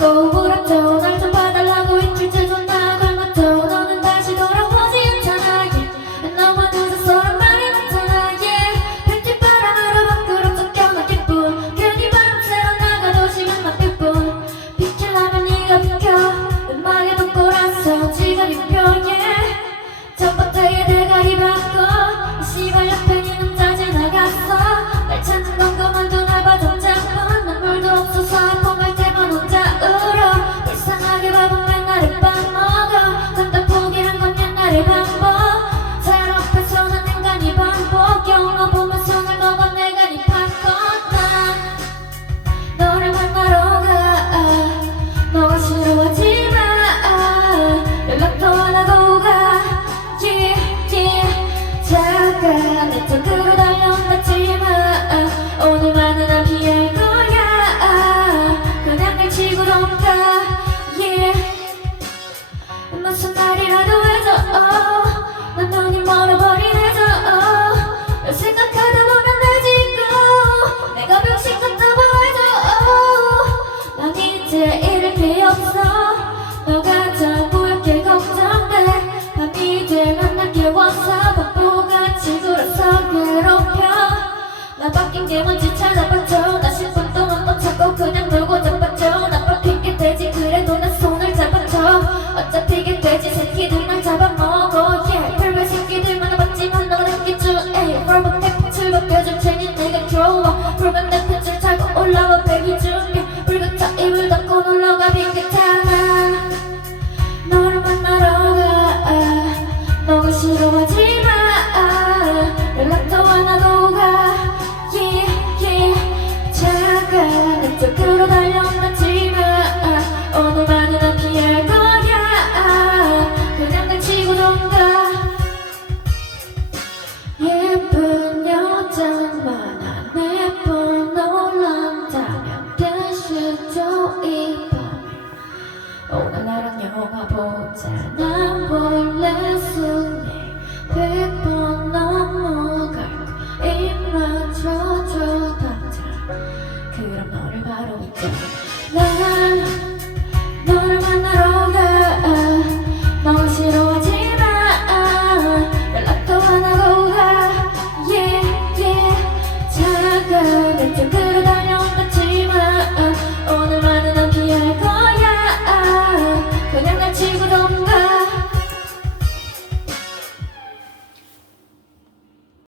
go 나 바뀐 게 뭔지 찾아봤죠. 나 10분 동안 못 찾고 그냥 놀고 잡았죠 나빠 핑계 대지 그래도 난 손을 잡았죠. 어차피 이게 돼지 새끼들 날 잡아먹 내 쪽으로 달려온다지만 오늘만은 난 피할 거야. 그냥 내치고 돈가 예쁜 여자만 내 번호를 한다면 대시죠 이 밤에 오늘 나랑 영화 보자. 난원 난 너를 만나러 가. 너가 싫어하지 마 연락도 안 하고 가. Yeah yeah